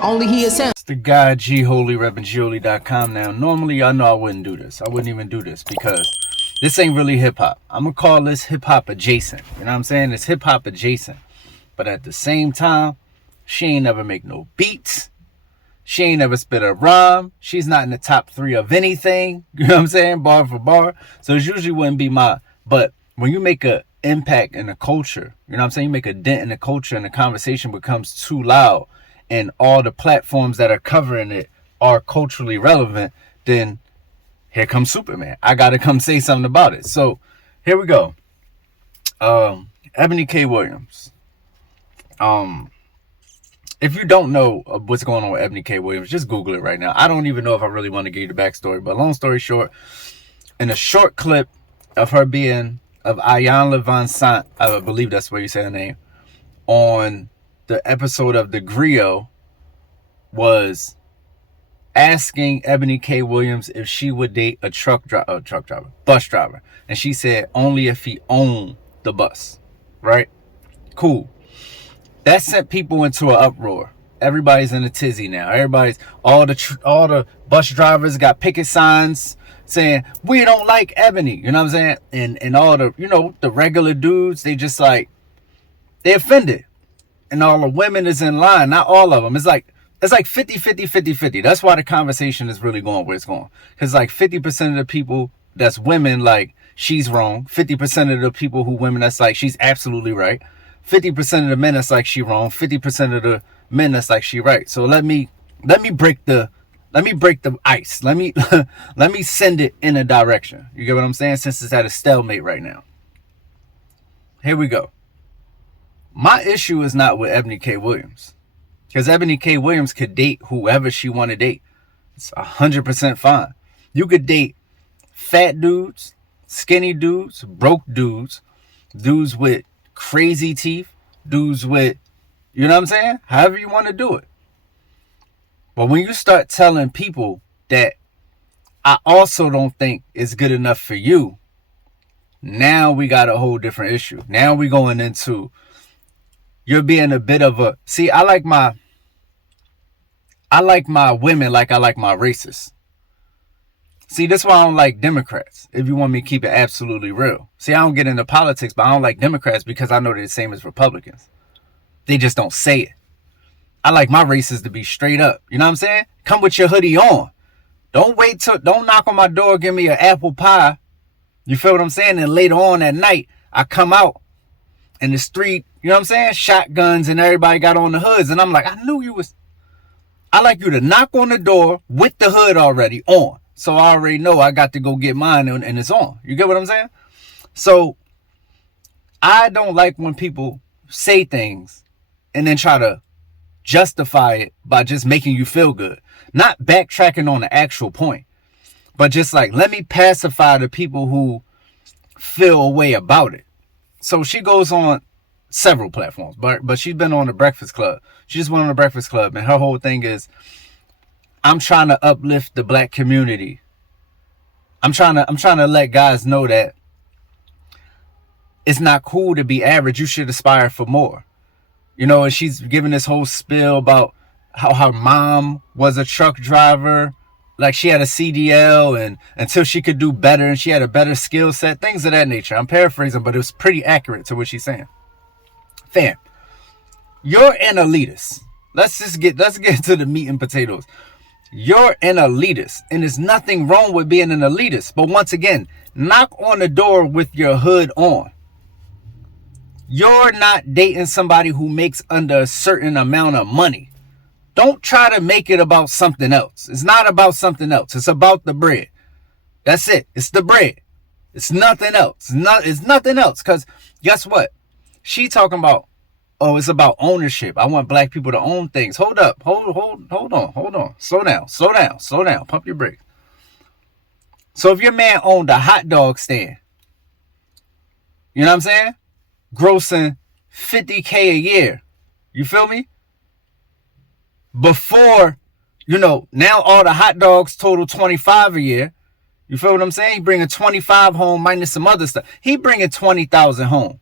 Only he is him. It's the guy GHolyReverendGioli.com. Now, normally y'all know I wouldn't do this. I wouldn't even do this because this ain't really hip hop. I'm gonna call this hip hop adjacent. You know what I'm saying? It's hip hop adjacent. But at the same time, she ain't never make no beats. She ain't never spit a rhyme. She's not in the top 3 of anything. You know what I'm saying? Bar for bar. So it usually wouldn't be my. But when you make a impact in the culture, you know what I'm saying? You make a dent in the culture and the conversation becomes too loud and all the platforms that are covering it are culturally relevant, then here comes Superman. I got to come say something about it. So here we go. Eboni K. Williams. If you don't know what's going on with Eboni K. Williams, just Google it right now. I don't even know if I really want to give you the backstory, but long story short, in a short clip of her being, of Ayan Levant Sant, I believe that's where you say her name, on the episode of The Griot, was asking Eboni K. Williams if she would date a bus driver. And she said only if he owned the bus, right? Cool. That sent people into an uproar. Everybody's in a tizzy now. All the bus drivers got picket signs saying, we don't like Eboni. You know what I'm saying? And all the, the regular dudes, they just like, they offended. And all the women is in line. Not all of them. It's like 50. That's why the conversation is really going where it's going. Because like 50% of the people that's women, like, she's wrong. 50% of the people who women, that's like, she's absolutely right. 50% of the men, that's like she wrong. 50% of the men, that's like she right. So let me break the ice. Let me send it in a direction. You get what I'm saying? Since it's at a stalemate right now. Here we go. My issue is not with Eboni K. Williams. Because Eboni K. Williams could date whoever she want to date. It's 100% fine. You could date fat dudes, skinny dudes, broke dudes, dudes with crazy teeth, dudes with, you know what I'm saying? However you want to do it. But when you start telling people that I also don't think it's good enough for you, now we got a whole different issue. Now we going into, you're being a bit of a, see, I like my women like I like my racists. See, that's why I don't like Democrats, if you want me to keep it absolutely real. See, I don't get into politics, but I don't like Democrats because I know they're the same as Republicans. They just don't say it. I like my racists to be straight up. You know what I'm saying? Come with your hoodie on. Don't knock on my door, give me an apple pie. You feel what I'm saying? And later on at night, I come out in the street, you know what I'm saying? Shotguns and everybody got on the hoods. And I'm like, I like you to knock on the door with the hood already on. So I already know I got to go get mine and it's on. You get what I'm saying? So I don't like when people say things and then try to justify it by just making you feel good. Not backtracking on the actual point, but just like, let me pacify the people who feel a way about it. So she goes on several platforms, but she's been on the Breakfast Club. She just went on the Breakfast Club, and her whole thing is, I'm trying to uplift the black community. I'm trying to let guys know that it's not cool to be average. You should aspire for more. You know, and she's giving this whole spiel about how her mom was a truck driver. Like she had a CDL and until she could do better and she had a better skill set, things of that nature. I'm paraphrasing, but it was pretty accurate to what she's saying. Fam, you're an elitist. Let's get to the meat and potatoes. You're an elitist, and there's nothing wrong with being an elitist. But once again, knock on the door with your hood on. You're not dating somebody who makes under a certain amount of money. Don't try to make it about something else. It's not about something else. It's about the bread. That's it. It's the bread. It's nothing else. It's nothing else. Because guess what? She talking about, oh, it's about ownership. I want black people to own things. Hold up. Hold on. Slow down. Pump your brakes. So if your man owned a hot dog stand, you know what I'm saying? Grossing $50K a year. You feel me? Before, now all the hot dogs total 25 a year. You feel what I'm saying? He bringing 25 home minus some other stuff. He bringing 20,000 home.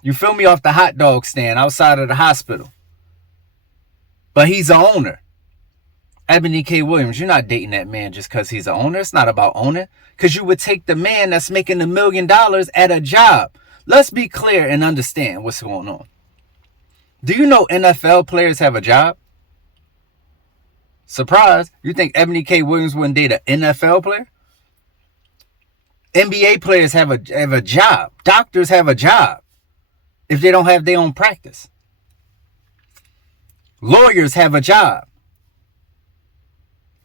You feel me? Off the hot dog stand outside of the hospital. but he's the owner. Eboni K. Williams, you're not dating that man just because he's an owner. It's not about owning. Because you would take the man that's making $1 million at a job. Let's be clear and understand what's going on. Do you know NFL players have a job? Surprise. You think Eboni K. Williams wouldn't date an NFL player? NBA players have a job. Doctors have a job if they don't have their own practice. Lawyers have a job.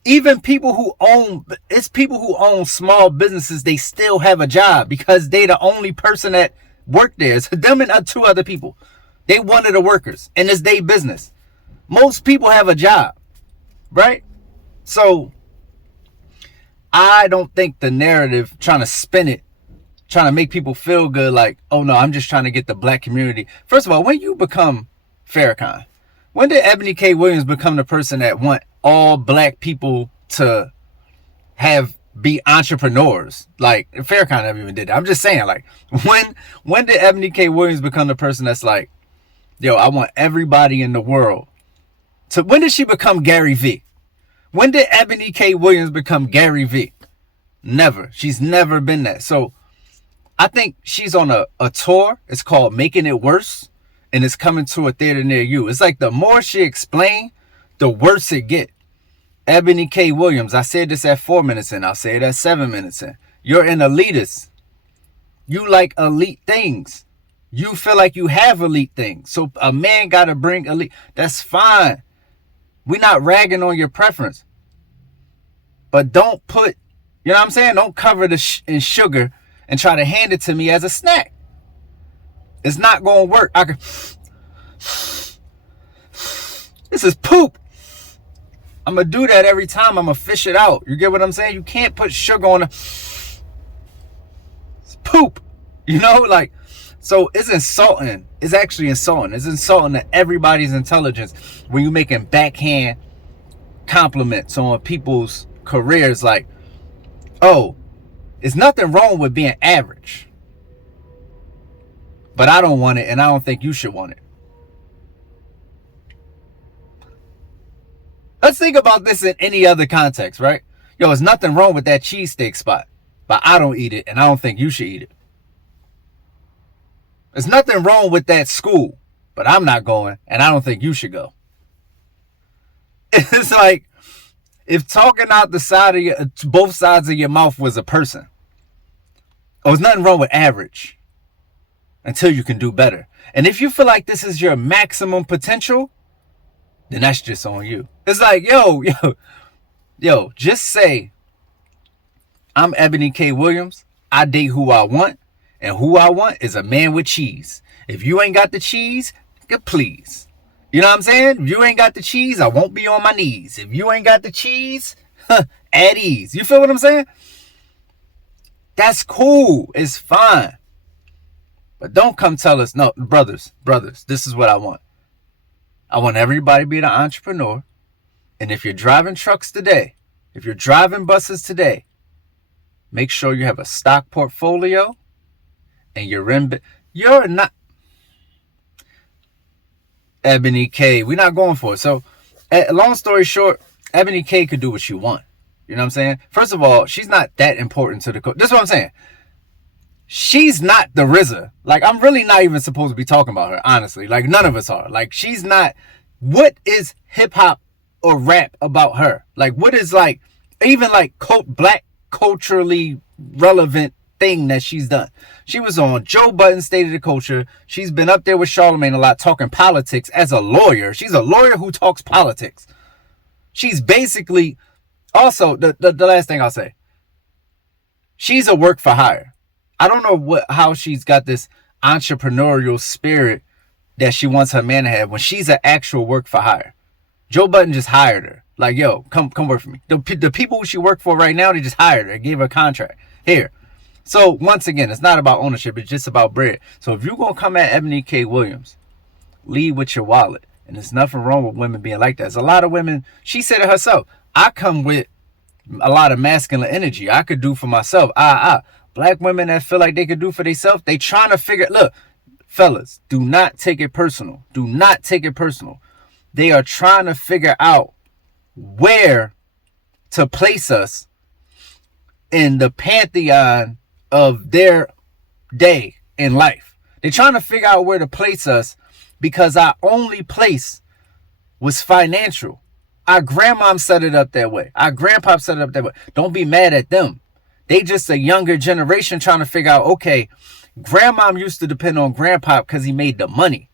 Even people who own small businesses, they still have a job because they the only person that work there. It's them and 2 other people. They one of the workers, and it's their business. Most people have a job, right? So I don't think the narrative trying to spin it, trying to make people feel good like, oh no, I'm just trying to get the black community. First of all, when you become Farrakhan, when did Eboni K. Williams become the person that want all black people to be entrepreneurs? Like, Farrakhan never even did that. I'm just saying, like, when did Eboni K. Williams become the person that's like, yo, I want everybody in the world to, when did she become Gary V? When did Eboni K. Williams become Gary V? Never. She's never been that. So I think she's on a tour. It's called Making It Worse. And it's coming to a theater near you. It's like the more she explain, the worse it get. Eboni K. Williams, I said this at 4 minutes in. I'll say it at 7 minutes in. You're an elitist. You like elite things. You feel like you have elite things. So a man got to bring elite. That's fine. We're not ragging on your preference. But don't put, you know what I'm saying? Don't cover it in sugar and try to hand it to me as a snack. It's not going to work. This is poop. I'm going to do that every time. I'm going to fish it out. You get what I'm saying? You can't put sugar on it's poop. You know, like, so it's insulting. It's actually insulting. It's insulting to everybody's intelligence when you're making backhand compliments on people's careers. Like, oh, there's nothing wrong with being average. But I don't want it, and I don't think you should want it. Let's think about this in any other context, right? Yo, there's nothing wrong with that cheesesteak spot, but I don't eat it, and I don't think you should eat it. There's nothing wrong with that school, but I'm not going, and I don't think you should go. It's like if talking out the side of both sides of your mouth was a person. Oh, there's nothing wrong with average. Until you can do better. And if you feel like this is your maximum potential, then that's just on you. It's like, yo, just say, I'm Eboni K. Williams. I date who I want. And who I want is a man with cheese. If you ain't got the cheese, please. You know what I'm saying? If you ain't got the cheese, I won't be on my knees. If you ain't got the cheese, at ease. You feel what I'm saying? That's cool. It's fine. But don't come tell us, no, brothers, this is what I want. I want everybody to be an entrepreneur. And if you're driving trucks today, if you're driving buses today, make sure you have a stock portfolio and you're not Eboni K. We're not going for it. So, long story short, Eboni K could do what she want. You know what I'm saying? First of all, she's not that important to the This is what I'm saying. She's not the RZA. Like, I'm really not even supposed to be talking about her, honestly. Like, none of us are. Like, she's not. What is hip-hop or rap about her? Like, what is, like, even, like, black culturally relevant thing that she's done? She was on Joe Budden's State of the Culture. She's been up there with Charlamagne a lot talking politics as a lawyer. She's a lawyer who talks politics. She's basically, also, the last thing I'll say, she's a work for hire. I don't know how she's got this entrepreneurial spirit that she wants her man to have when she's an actual work for hire. Joe Budden just hired her. Like, yo, come work for me. The people who she worked for right now, they just hired her, gave her a contract. Here. So, once again, it's not about ownership. It's just about bread. So, if you're going to come at Eboni K. Williams, lead with your wallet. And there's nothing wrong with women being like that. There's a lot of women, she said it herself, I come with a lot of masculine energy. I could do for myself. Black women that feel like they could do for themselves, they trying to figure, look, fellas, do not take it personal. Do not take it personal. They are trying to figure out where to place us in the pantheon of their day in life. They're trying to figure out where to place us because our only place was financial. Our grandmom set it up that way. Our grandpop set it up that way. Don't be mad at them. They just a younger generation trying to figure out, okay, grandmom used to depend on grandpop because he made the money.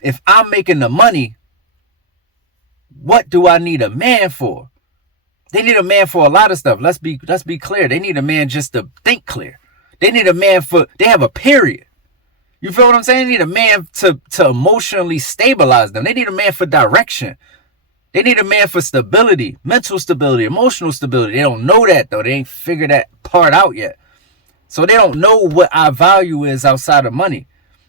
If I'm making the money, what do I need a man for? They need a man for a lot of stuff. Let's be clear. They need a man just to think clear. They need a man they have a period. You feel what I'm saying? They need a man to emotionally stabilize them. They need a man for direction. They need a man for stability, mental stability, emotional stability. They don't know that, though. They ain't figured that part out yet. So they don't know what our value is outside of money.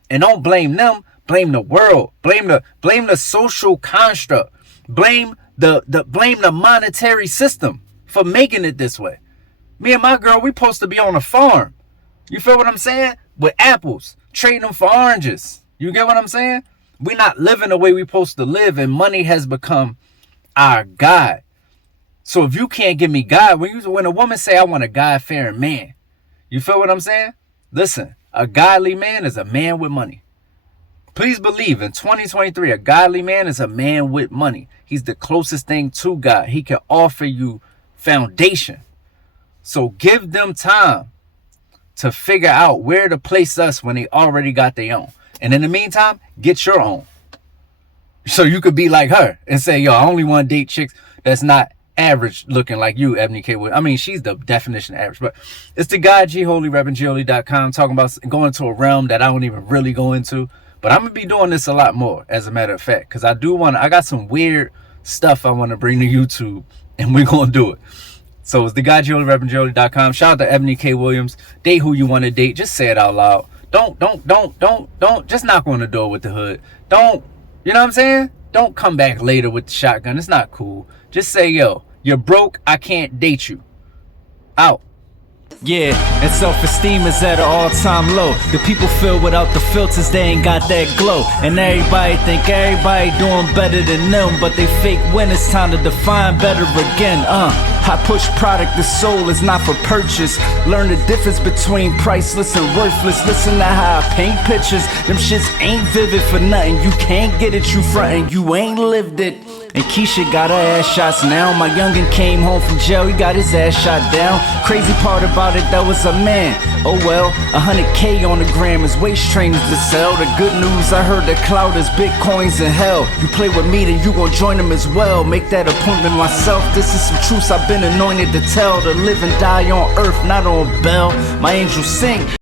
And don't blame them. Blame the world. Blame the social construct. Blame the monetary system for making it this way. Me and my girl, we supposed to be on a farm. You feel what I'm saying? With apples, trading them for oranges. You get what I'm saying? We're not living the way we're supposed to live, and money has become our God. So if you can't give me God, when a woman say, I want a God-fearing man, you feel what I'm saying? Listen, a godly man is a man with money. Please believe in 2023, a godly man is a man with money. He's the closest thing to God. He can offer you foundation. So give them time to figure out where to place us when they already got their own. And in the meantime, get your own. So you could be like her and say, yo, I only want to date chicks that's not average looking like you, Eboni K. Williams. I mean, she's the definition of average. But it's the guy, G Holy, ReverendGHoly.com, talking about going into a realm that I don't even really go into. But I'm going to be doing this a lot more, as a matter of fact. Because I got some weird stuff I want to bring to YouTube. And we're going to do it. So it's the guy, G Holy, ReverendGHoly.com. Shout out to Eboni K. Williams. Date who you want to date. Just say it out loud. Don't just knock on the door with the hood. You know what I'm saying? Don't come back later with the shotgun. It's not cool. Just say, yo, you're broke. I can't date you. Out. Yeah, and self-esteem is at an all-time low. The people feel without the filters, they ain't got that glow. And everybody think everybody doing better than them, but they fake when it's time to define better again. I push product, the soul is not for purchase. Learn the difference between priceless and worthless. Listen to how I paint pictures. Them shits ain't vivid for nothing. You can't get it, you frontin', you ain't lived it. And Keisha got her ass shots now. My youngin' came home from jail, he got his ass shot down. Crazy part about it, that was a man. Oh well, 100K on the gram is waist trainers to sell. The good news, I heard that cloud is bitcoins in hell. You play with me, then you gon' join them as well. Make that appointment myself, this is some truths I've been anointed to tell. To live and die on earth, not on Bell. My angels sing.